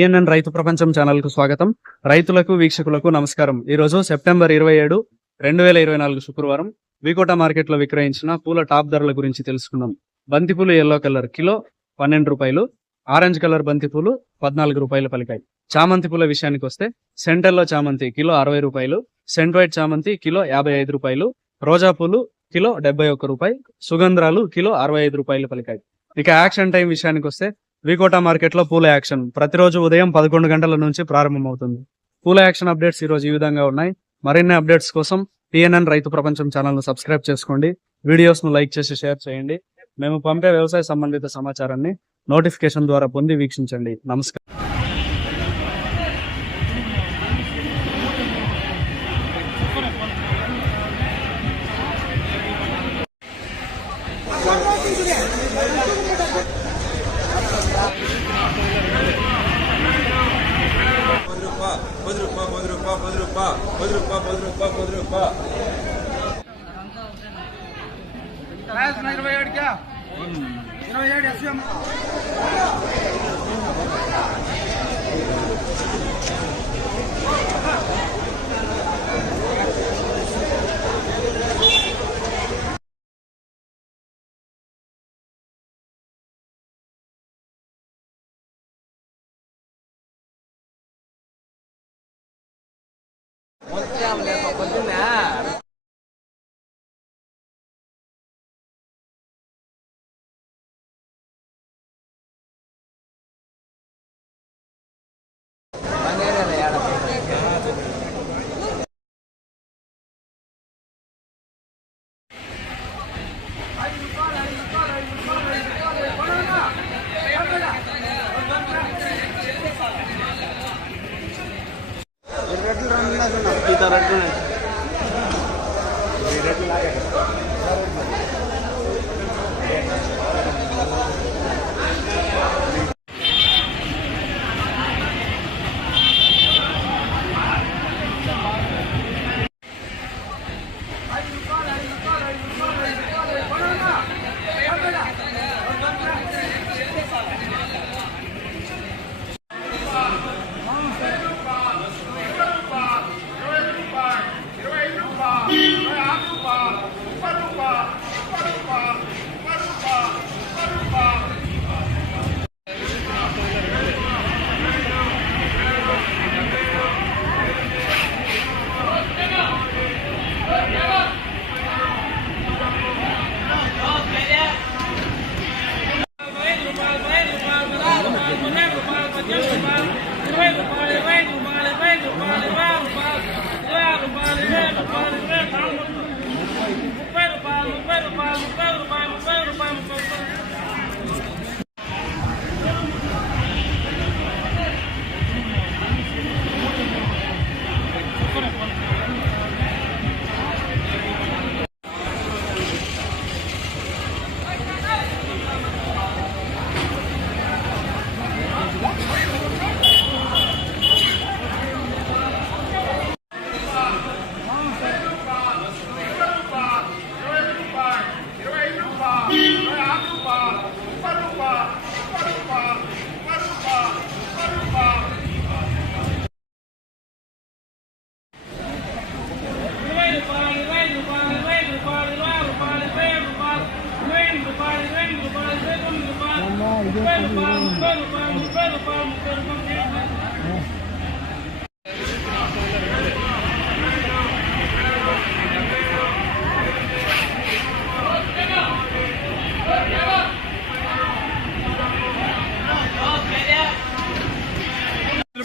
PNN రైతు ప్రపంచం channel కు స్వాగతం. రైతులకు వీక్షకులకు నమస్కారం. ఈ రోజు సెప్టెంబర్ 27, 2024 శుక్రవారం వికోట మార్కెట్ లో విక్రయించిన పూల టాప్ ధరల గురించి తెలుసుకుందాం. బంతిపూలు ఎల్లో కలర్ కిలో 12 రూపాయలు, ఆరెంజ్ కలర్ బంతిపూలు 14 రూపాయలు పలికాయి. చామంతి పూల విషయానికి వస్తే సెంటర్లో చామంతి కిలో 60 రూపాయలు, సెంట్ వైట్ చామంతి కిలో 55 రూపాయలు, రోజా పూలు కిలో 71 రూపాయి, సుగంధ్రాలు కిలో 65 రూపాయలు పలికాయి. ఇక యాక్షన్ టైం విషయానికి వస్తే వికోట మార్కెట్ లో పూల యాక్షన్ ప్రతిరోజు ఉదయం 11 గంటల నుంచి ప్రారంభమవుతుంది. పూల యాక్షన్ అప్డేట్స్ ఈ రోజు ఈ విధంగా ఉన్నాయి. మరిన్ని అప్డేట్స్ కోసం పిఎన్ఎన్ రైతు ప్రపంచం ఛానల్ ను సబ్స్క్రైబ్ చేసుకోండి. వీడియోస్ ను లైక్ చేసి షేర్ చేయండి. మేము పంపే వ్యవసాయ సంబంధిత సమాచారాన్ని నోటిఫికేషన్ ద్వారా పొంది వీక్షించండి. నమస్కారం.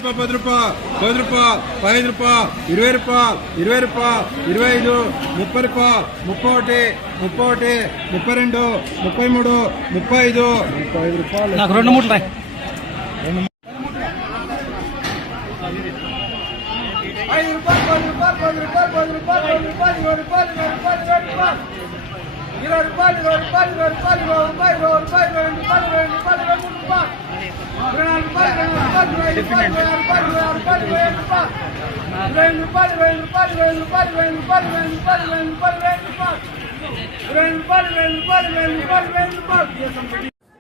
₹10, ₹10, ₹15, ₹20, ₹20, ₹25, ₹30, ₹31, ₹32, ₹33, ₹35. నాకు 2 మూటలు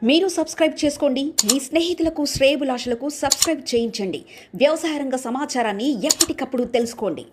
మీరు సబ్స్క్రైబ్ చేసుకోండి. మీ స్నేహితులకు, శ్రేయోభిలాషులకు సబ్స్క్రైబ్ చేయించండి. వ్యవసాయ రంగ సమాచారాన్ని ఎప్పటికప్పుడు తెలుసుకోండి.